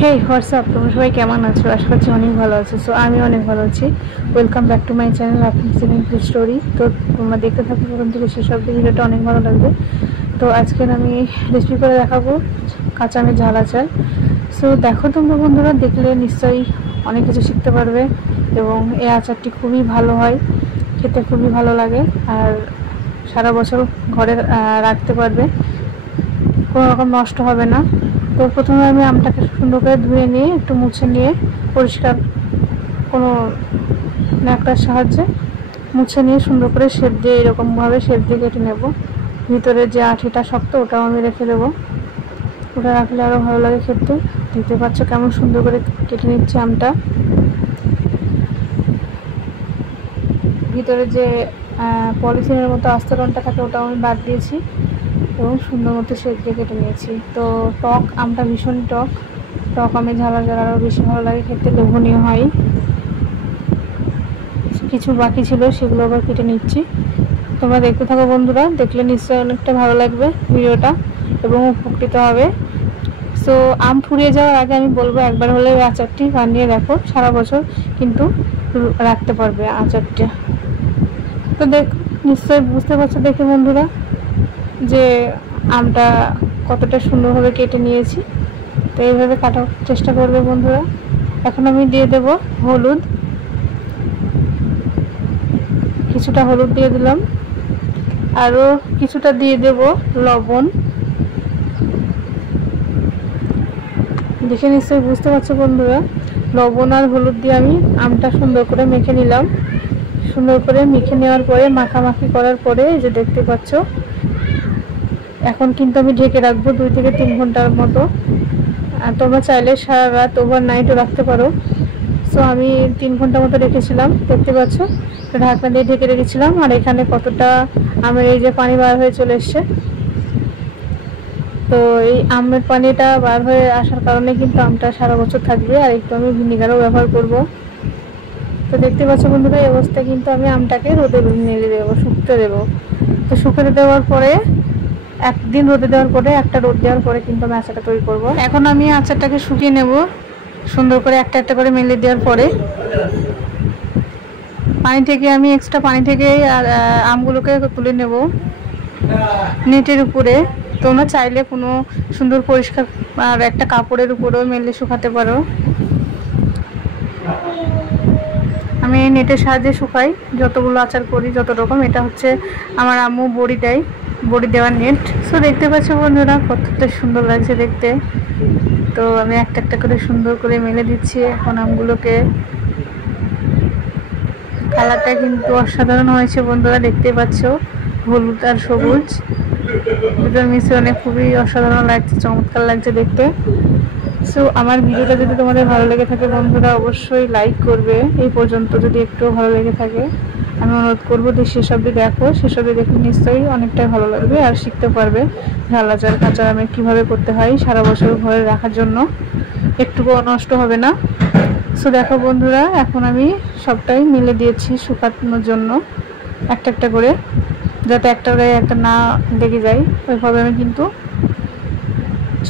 হেই WhatsApp, তোমরা সবাই কেমন আছো? আশা করছি অনেক ভালো আছো। সো আমি অনেক ভালো আছি। Welcome back to my channel simple story. তো তোমরা দেখতে থাকো প্রথম থেকে শেষ অবধি, ভিডিওটা অনেক ভালো লাগবে। তো আজকের আমি রেসিপি করে দেখাবো কাঁচা আমের ঝাল আচার। সো দেখো তোমরা বন্ধুরা, দেখলে নিশ্চয়ই অনেক কিছু শিখতে পারবে এবং এই আচারটি খুবই ভালো হয়, খেতে খুবই ভালো লাগে আর সারা বছর ঘরে রাখতে পারবে, কোনো রকম নষ্ট হবে না। তো প্রথমে আমি আমটাকে সুন্দর করে ধুয়ে নিয়ে একটু মুছে নিয়ে পরিষ্কার কোনো ন্যাকড়ার সাহায্যে মুছে নিয়ে সুন্দর করে শেপ দিয়ে এরকমভাবে শেপ দিয়ে কেটে নেব। ভিতরে যে আঠিটা শক্ত ওটাও আমি রেখে দেবো, ওটা রাখলে আরও ভালো লাগে খেতে। দেখতে পাচ্ছ কেমন সুন্দর করে কেটে নিচ্ছি আমটা। ভিতরে যে পলিথিনের মতো আস্তরণটা থাকে ওটাও আমি বাদ দিয়েছি এবং সুন্দর মতো শেপ দিয়ে কেটে নিয়েছি। তো টক আমটা ভীষণ টক আমের ঝাল আচার আরও বেশি ভালো লাগে খেতে, লোভনীয় হয়। কিছু বাকি ছিল সেগুলো আবার কেটে নিচ্ছি। তোমরা দেখতে থাকো বন্ধুরা, দেখলে নিশ্চয়ই অনেকটা ভালো লাগবে ভিডিওটা এবং উপকৃত হবে। সো আম ফুরিয়ে যাওয়ার আগে আমি বলবো একবার হলে আচারটি বানিয়ে দেখো, সারা বছর কিন্তু রাখতে পারবে আচারটা। তো নিশ্চয়ই বুঝতে পারছো দেখে বন্ধুরা যে আমটা কতটা সুন্দরভাবে কেটে নিয়েছি। তো এইভাবে কাটার চেষ্টা করবে বন্ধুরা। এখন আমি দিয়ে দেব হলুদ, কিছুটা হলুদ দিয়ে দিলাম, আরও কিছুটা দিয়ে দেব লবণ। দেখে নিশ্চয়ই বুঝতে পারছো বন্ধুরা, লবণ আর হলুদ দিয়ে আমি আমটা সুন্দর করে মেখে নিলাম। সুন্দর করে মেখে নেওয়ার পরে মাখামাখি করার পরে এই যে দেখতে পাচ্ছ, এখন কিন্তু আমি ঢেকে রাখবো 2 থেকে 3 ঘন্টার মতো। আর তোমরা চাইলে সারা রাত ওভারনাইটও রাখতে পারো। সো আমি 3 ঘন্টা মতো রেখেছিলাম, দেখতে পাচ্ছ ঢাকনা দিয়ে ঢেকে রেখেছিলাম। আর এখানে কতটা আমের এই যে পানি বার হয়ে চলে এসছে, তো এই আমের পানিটা বার হয়ে আসার কারণে কিন্তু আমটা সারা বছর থাকবে। আর একটু আমি ভিনিগারও ব্যবহার করব। তো দেখতে পাচ্ছ বন্ধুরা, এই অবস্থায় কিন্তু আমি আমটাকে রোদে নেড়ে দেবো, শুকতে দেবো। তো শুকতে দেওয়ার পরে একদিন রোদে দেওয়ার পরে, একটা রোদ দেওয়ার পরে কিন্তু আমি আচারটা তৈরি করব। এখন আমি আচারটাকে শুকিয়ে নেব সুন্দর করে, একটা একটা করে মেলে দেওয়ার পরে পানি থেকে আমি এক্সট্রা পানি থেকে আমগুলোকে তুলে নেব নেটের উপরে। তোমরা চাইলে কোনো সুন্দর পরিষ্কার আর একটা কাপড়ের উপরেও মেলে শুকাতে পারো। আমি এই নেটের সাহায্যে শুকাই যতগুলো আচার করি, যত রকম। এটা হচ্ছে আমার আম্মু বড়ি দেয়, বড়ি দেওয়ার নেট। সো দেখতে পাচ্ছ বন্ধুরা কতটা সুন্দর লাগছে দেখতে। তো আমি একটা একটা করে সুন্দর করে মেলে দিচ্ছি এখন আমগুলোকে। কালারটা কিন্তু অসাধারণ হয়েছে বন্ধুরা, দেখতেই পাচ্ছ হলুদ আর সবুজ দুটোর মিশ্রণে খুবই অসাধারণ লাগছে, চমৎকার লাগছে দেখতে। সো আমার ভিডিওটা যদি তোমাদের ভালো লেগে থাকে বন্ধুরা, অবশ্যই লাইক করবে। এই পর্যন্ত যদি একটু ভালো লেগে থাকে আমি অনুরোধ করবো যে শেষ অবধি দেখো, শেষ অবধি দেখে নিশ্চয়ই অনেকটাই ভালো লাগবে আর শিখতে পারবে ঝাল আচার কাঁচা আমের কীভাবে করতে হয় সারা বছর ঘরে রাখার জন্য, একটুকুও নষ্ট হবে না। সো দেখো বন্ধুরা, এখন আমি সবটাই মিলে দিয়েছি শুকানোর জন্য একটা একটা করে, যাতে একটা গায়ে একটা না লেগে যায় ওইভাবে আমি কিন্তু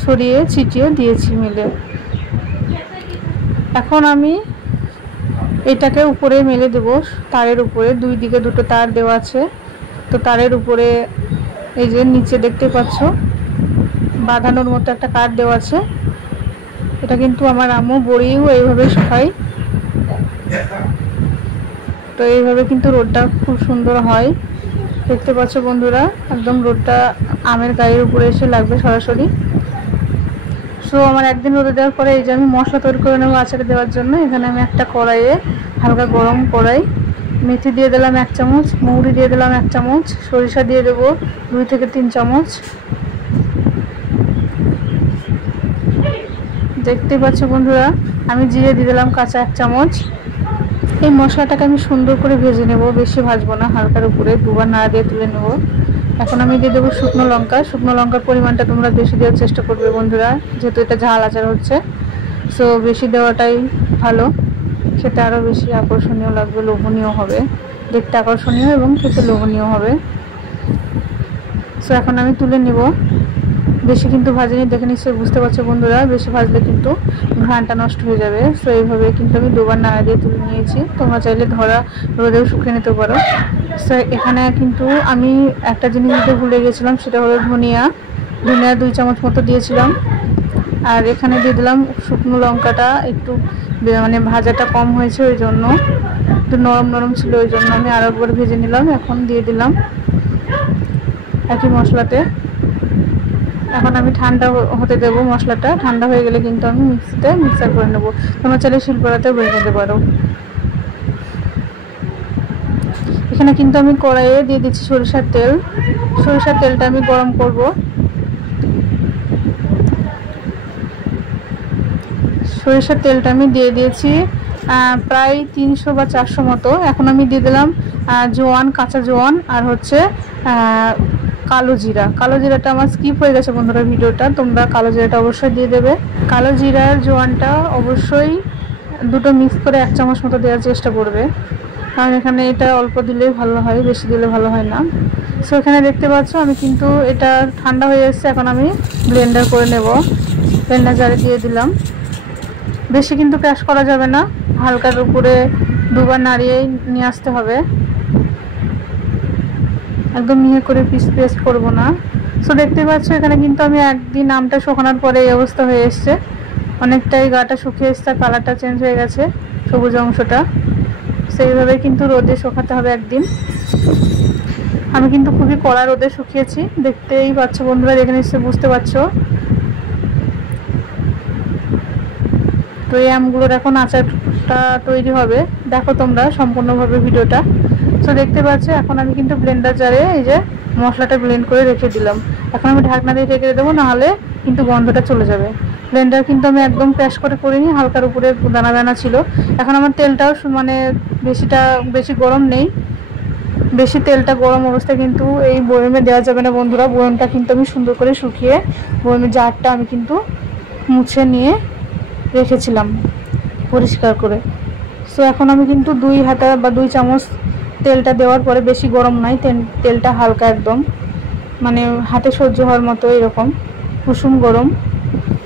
ছড়িয়ে ছিটিয়ে দিয়েছি মিলে। এখন আমি এটাকে উপরে মেলে দেব তারের উপরে, 2 দিকে 2টো তার দেওয়া আছে। তো তারের উপরে এই যে নিচে দেখতে পাচ্ছ বাঁধানোর মতো একটা কাঠ দেওয়া আছে। এটা কিন্তু আমার আম্মু বড়িও এইভাবে শুকায়। তো এইভাবে কিন্তু রোদটা খুব সুন্দর হয়, দেখতে পাচ্ছ বন্ধুরা, একদম রোদটা আমের গায়ের উপরে এসে লাগবে সরাসরি। সো আমার একদিন রোদে দেওয়ার পরে এই যে আমি মশলা তৈরি করে নেবো আচারে দেওয়ার জন্য। এখানে আমি একটা কড়াইয়ে, হালকা গরম কড়াই, মেথি দিয়ে দিলাম 1 চামচ, মৌরি দিয়ে দিলাম 1 চামচ, সরিষা দিয়ে দেবো 2 থেকে 3 চামচ। দেখতে পাচ্ছ বন্ধুরা, আমি জিরে দিয়ে দিলাম কাঁচা 1 চামচ। এই মশলাটাকে আমি সুন্দর করে ভেজে নেব, বেশি ভাজবো না, হালকার উপরে 2বার নাড়া দিয়ে তুলে নেব। এখন আমি দিয়ে দেবো শুকনো লঙ্কা। শুকনো লঙ্কার পরিমাণটা তোমরা বেশি দেওয়ার চেষ্টা করবে বন্ধুরা, যেহেতু এটা ঝাল আচার হচ্ছে। সো বেশি দেওয়াটাই ভালো, খেতে আরও বেশি আকর্ষণীয় লাগবে, লোভনীয় হবে, দেখতে আকর্ষণীয় এবং খেতে লোভনীয় হবে। সো এখন আমি তুলে নেব। বেশি কিন্তু ভাজিনি, দেখে নিশ্চয়ই বুঝতে পারছো বন্ধুরা, বেশি ভাজলে কিন্তু ঘ্রাণটা নষ্ট হয়ে যাবে। সো এইভাবে কিন্তু আমি দুবার নাড়া দিয়ে তুলে নিয়েছি। তোমরা চাইলে ধরা রোদেও শুকিয়ে নিতে পারো। সো এখানে কিন্তু আমি একটা জিনিস দিতে ভুলে গেছিলাম, সেটা হলো ধনিয়া 2 চামচ মতো দিয়েছিলাম। আর এখানে দিয়ে দিলাম শুকনো লঙ্কাটা, একটু মানে ভাজাটা কম হয়েছে ওই জন্য, একটু নরম নরম ছিল ওই জন্য আমি আরো একবার ভেজে নিলাম। এখন দিয়ে দিলাম একই মশলাতে। এখন আমি ঠান্ডা হতে দেবো মশলাটা, ঠান্ডা হয়ে গেলে কিন্তু আমি মিক্সার করে নেবো। তোমরা চাইলে শিলপাটাতেও বেটে নিতে পারো। এখানে কিন্তু আমি কড়াইয়ে দিয়ে দিচ্ছি সরিষার তেল। সরিষার তেলটা আমি গরম করব। সরিষার তেলটা আমি দিয়ে দিয়েছি প্রায় 300 বা 400 মতো। এখন আমি দিয়ে দিলাম জোয়ান, কাঁচা জোয়ান, আর হচ্ছে কালো জিরা। কালো জিরাটা আমার স্কিপ হয়ে গেছে বন্ধুরা ভিডিওটা, তোমরা কালো জিরাটা অবশ্যই দিয়ে দেবে। কালো জিরার জোয়ানটা অবশ্যই দুটো মিক্স করে 1 চামচ মতো দেওয়ার চেষ্টা করবে, কারণ এখানে এটা অল্প দিলে ভালো হয়, বেশি দিলে ভালো হয় না। সো এখানে দেখতে পাচ্ছ আমি কিন্তু এটা ঠান্ডা হয়ে এসেছে। এখন আমি ব্লেন্ডার করে নেব। ব্লেন্ডার জারে দিয়ে দিলাম। বেশি কিন্তু ক্রাশ করা যাবে না, হালকার উপরে দুবার নাড়িয়েই নিয়ে আসতে হবে, একদম মিহি করে পেস্ট করব না। সো দেখতে পাচ্ছ এখানে কিন্তু আমি একদিন আমটা শুকানোর পরে এই অবস্থা হয়ে এসছে, অনেকটাই গাটা শুকিয়ে এসছে, কালারটা চেঞ্জ হয়ে গেছে, সবুজ অংশটা। সেইভাবে কিন্তু রোদে শুকাতে হবে একদিন। আমি কিন্তু খুবই কড়া রোদে শুকিয়েছি, দেখতেই পাচ্ছ বন্ধুরা, দেখে নিশ্চয়ই বুঝতে পারছো। তো এই আমগুলোর এখন আচারটা তৈরি হবে, দেখো তোমরা সম্পূর্ণভাবে ভিডিওটা। তো দেখতে পাচ্ছ এখন আমি কিন্তু ব্লেন্ডার জারে এই যে মশলাটা ব্লেন্ড করে রেখে দিলাম। এখন আমি ঢাকনা দিয়ে রেখে দেবো, নাহলে কিন্তু গন্ধটা চলে যাবে। ব্লেন্ডার কিন্তু আমি একদম ক্র্যাশ করে করিনি, হালকার উপরে দানা দানা ছিল। এখন আমার তেলটাও মানে বেশি গরম নেই, বেশি তেলটা গরম অবস্থায় কিন্তু এই বয়মে দেওয়া যাবে না বন্ধুরা। বয়মটা কিন্তু আমি সুন্দর করে শুকিয়ে বয়মের জারটা আমি কিন্তু মুছে নিয়ে রেখেছিলাম পরিষ্কার করে। সো এখন আমি কিন্তু 2 হাতা বা 2 চামচ তেলটা দেওয়ার পরে, বেশি গরম নাই, তেলটা হালকা একদম মানে হাতে সহ্য হওয়ার মতো এরকম কুসুম গরম,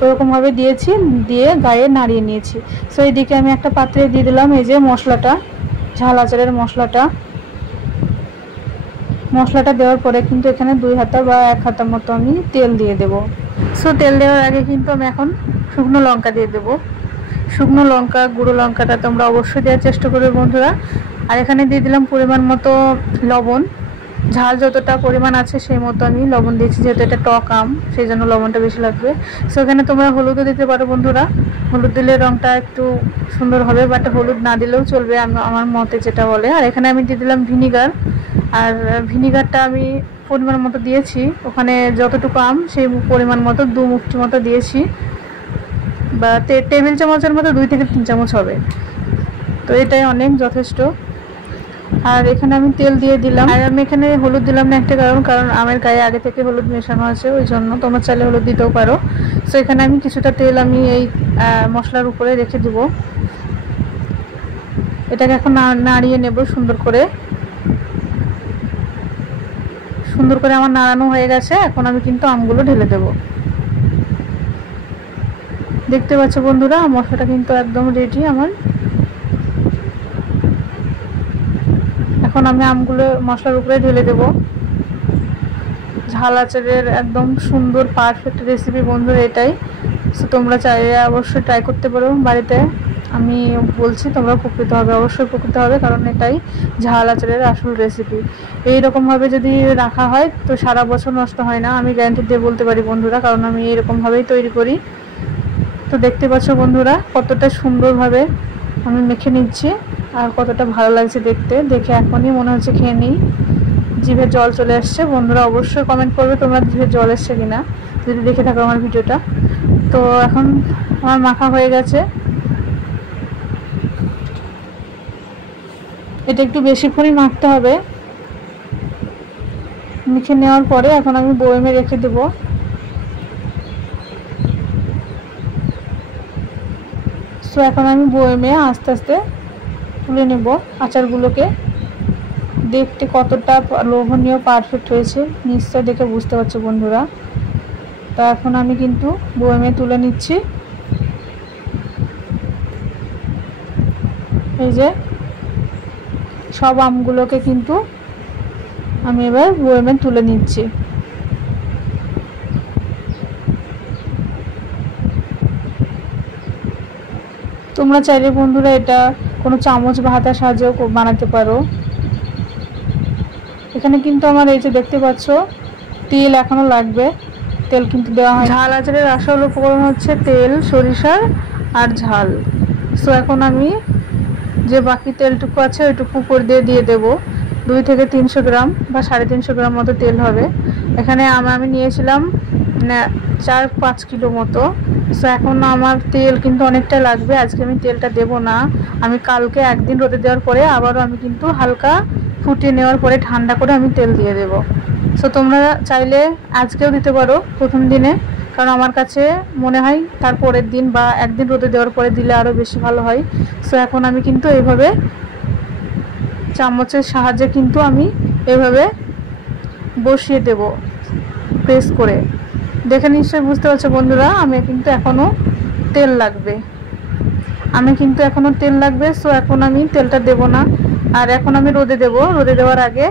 ওরকমভাবে দিয়েছি, দিয়ে গায়ে নাড়িয়ে নিয়েছি। সো এইদিকে আমি একটা পাত্রে দিয়ে দিলাম এই যে মশলাটা, ঝাল আচারের মশলাটা দেওয়ার পরে কিন্তু এখানে 2 হাতা বা 1 হাতা মতো আমি তেল দিয়ে দেব। সো তেল দেওয়ার আগে কিন্তু আমি এখন শুকনো লঙ্কা দিয়ে দেব। শুকনো লঙ্কা, গুঁড়ো লঙ্কাটা তোমরা অবশ্যই দেওয়ার চেষ্টা করবে বন্ধুরা। আর এখানে দিয়ে দিলাম পরিমাণ মতো লবণ, ঝাল যতটা পরিমাণ আছে সেই মতো আমি লবণ দিয়েছি, যেহেতু এটা টক আম সেই জন্য লবণটা বেশি লাগবে। সো এখানে তোমরা হলুদও দিতে পারো বন্ধুরা, হলুদ দিলে রঙটা একটু সুন্দর হবে, বাট হলুদ না দিলেও চলবে আমার মতে যেটা বলে। আর এখানে আমি দিয়ে দিলাম ভিনিগার, আর ভিনিগারটা আমি পরিমাণ মতো দিয়েছি, ওখানে যতটুকু আম সেই পরিমাণ মতো 2 মুঠি মতো দিয়েছি, বা টেবিল চামচের মতো 2 থেকে 3 চামচ হবে, তো এটাই অনেক যথেষ্ট। আর এখানে আমি তেল দিয়ে দিলাম। আর আমি এখানে হলুদ দিলাম না একটা কারণ আমের গায়ে আগে থেকে হলুদ মেশানো আছে, ওই জন্য। তোমরা চাইলে হলুদ দিতেও পারো। সো এখানে আমি কিছুটা তেল আমি এই মশলার উপরে রেখে দেব। এটাকে এখন নাড়িয়ে নেব সুন্দর করে। আমার নাড়ানো হয়ে গেছে, এখন আমি কিন্তু আমগুলো ঢেলে দেব। দেখতে পাচ্ছ বন্ধুরা মশলাটা কিন্তু একদম রেডি আমার। এখন আমি আমগুলো মশলার উপরে ঢেলে দেব। ঝাল আচারের একদম সুন্দর পারফেক্ট রেসিপি বন্ধুরা এটাই। সো তোমরা চাইলে অবশ্যই ট্রাই করতে পারো বাড়িতে। আমি বলছি তোমরা উপকৃত হবে, অবশ্যই উপকৃত হবে, কারণ এটাই ঝাল আচারের আসল রেসিপি। এইরকমভাবে যদি রাখা হয় তো সারা বছর নষ্ট হয় না, আমি গ্যারান্টি দিয়ে বলতে পারি বন্ধুরা, কারণ আমি এরকমভাবেই তৈরি করি। তো দেখতে পাচ্ছ বন্ধুরা কতটা সুন্দরভাবে আমি মেখে নিচ্ছি, আর কতটা ভালো লাগছে দেখে এখনই মনে হচ্ছে খেয়ে নিই, জিভে জল চলে আসছে। বন্ধুরা অবশ্যই কমেন্ট করবে তোমরা জিভে জল এসছে কিনা, যদি দেখে থাকো আমার ভিডিওটা। তো এখন আমার মাখা হয়ে গেছে, এটা একটু বেশিক্ষণই মাখতে হবে। মেখে নেওয়ার পরে এখন আমি বয়মে রেখে দেব। সো এখন আমি বয়মে আস্তে আস্তে তুলে নেব আচারগুলোকে। দেখতে কতটা লোভনীয় পারফেক্ট হয়েছে নিশ্চয় দেখে বুঝতে পারছো বন্ধুরা। তো এখন আমি কিন্তু বয়মে তুলে নিচ্ছি। এই যে সব আমগুলোকে কিন্তু আমি এবার বয়মে তুলে নিচ্ছি। তোমরা চাইলে বন্ধুরা এটা কোনো চামচ বা হাতার সাহায্যেও বানাতে পারো। এখানে কিন্তু আমার এই যে দেখতে পাচ্ছ তেল এখনো লাগবে, তেল কিন্তু দেওয়া হয়। ঝাল আচারের আসল উপকরণ হচ্ছে তেল, সরিষার আর ঝাল। সো এখন আমি যে বাকি তেলটুকু আছে ওইটুকু উপর দিয়ে দেবো। 2 থেকে 300 গ্রাম বা 350 গ্রাম মতো তেল হবে। এখানে আমি নিয়েছিলাম 4-5 কিলো মতো। সো এখন আমার তেল কিন্তু অনেকটা লাগবে। আজকে আমি তেলটা দেব না, আমি কালকে একদিন রোদে দেওয়ার পরে আবারও আমি কিন্তু হালকা ফুটিয়ে নেওয়ার পরে ঠান্ডা করে আমি তেল দিয়ে দেব। সো তোমরা চাইলে আজকেও দিতে পারো প্রথম দিনে, কারণ আমার কাছে মনে হয় তার পরের দিন বা একদিন রোদে দেওয়ার পরে দিলে আরও বেশি ভালো হয়। সো এখন আমি কিন্তু এইভাবে চামচের সাহায্যে কিন্তু আমি এভাবে বসিয়ে দেব প্রেস করে। দেখে নিশ্চয়ই বুঝতে পারছো বন্ধুরা, আমি কিন্তু এখনও তেল লাগবে, সো এখন আমি তেলটা দেব না। আর এখন আমি রোদে দেব। রোদে দেওয়ার আগে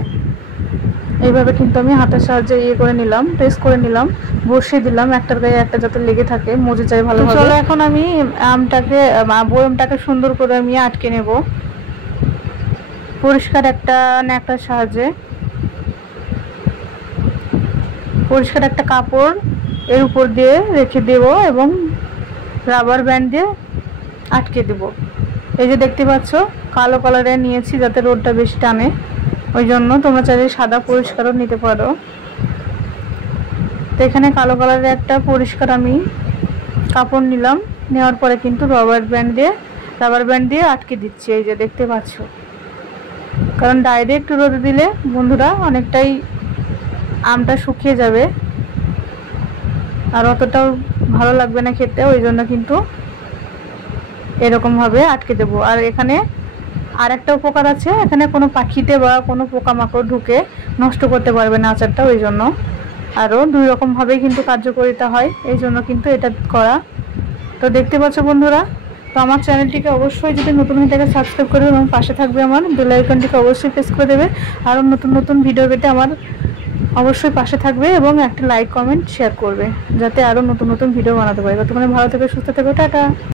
এইভাবে কিন্তু আমি হাতের সাহায্যে করে নিলাম, প্রেস করে নিলাম, বসিয়ে দিলাম, একটার গায়ে একটা যাতে লেগে থাকে, মজে যায় ভালোভাবে। চলো এখন আমি বয়মটাকে সুন্দর করে আমি আটকে নেব পরিষ্কার একটা ন্যাকড়ার সাহায্যে। পরিষ্কার একটা কাপড় এর উপর দিয়ে রেখে দেব এবং রাবার ব্যান্ড দিয়ে আটকে দেব। এই যে দেখতে পাচ্ছ কালো কালারের নিয়েছি যাতে রোদটা বেশি টানে, ওই জন্য। তোমরা চাইলে সাদা পরিষ্কারও নিতে পারো। তো এখানে কালো কালারের একটা পরিষ্কার আমি কাপড় নিলাম, নেওয়ার পরে কিন্তু রাবার ব্যান্ড দিয়ে আটকে দিচ্ছি। এই যে দেখতে পাচ্ছ, কারণ ডাইরেক্ট রোদে দিলে বন্ধুরা অনেকটাই আমটা শুকিয়ে যাবে আর অতটাও ভালো লাগবে না খেতে, ওই জন্য কিন্তু এরকমভাবে আটকে দেবো। আর এখানে আর একটা উপকার আছে, এখানে কোনো পাখিতে বা কোনো পোকামাকড় ঢুকে নষ্ট করতে পারবে না আচারটা, ওই জন্য। আরও 2 রকমভাবেই কিন্তু কার্যকারিতা হয়, এই জন্য কিন্তু এটা করা। তো দেখতে পাচ্ছ বন্ধুরা, তো আমার চ্যানেলটিকে অবশ্যই যদি নতুন হয়ে থাকে সাবস্ক্রাইব করবে এবং পাশে থাকবে আমার বেল আইকনটিকে অবশ্যই প্রেস করে দেবে। আরও নতুন ভিডিও পেতে আমার অবশ্যই পাশে থাকবে এবং একটা লাইক কমেন্ট শেয়ার করবে, যাতে আরও নতুন ভিডিও বানাতে পারি। ততক্ষণে ভালো থেকে সুস্থ থেকো, টাটা।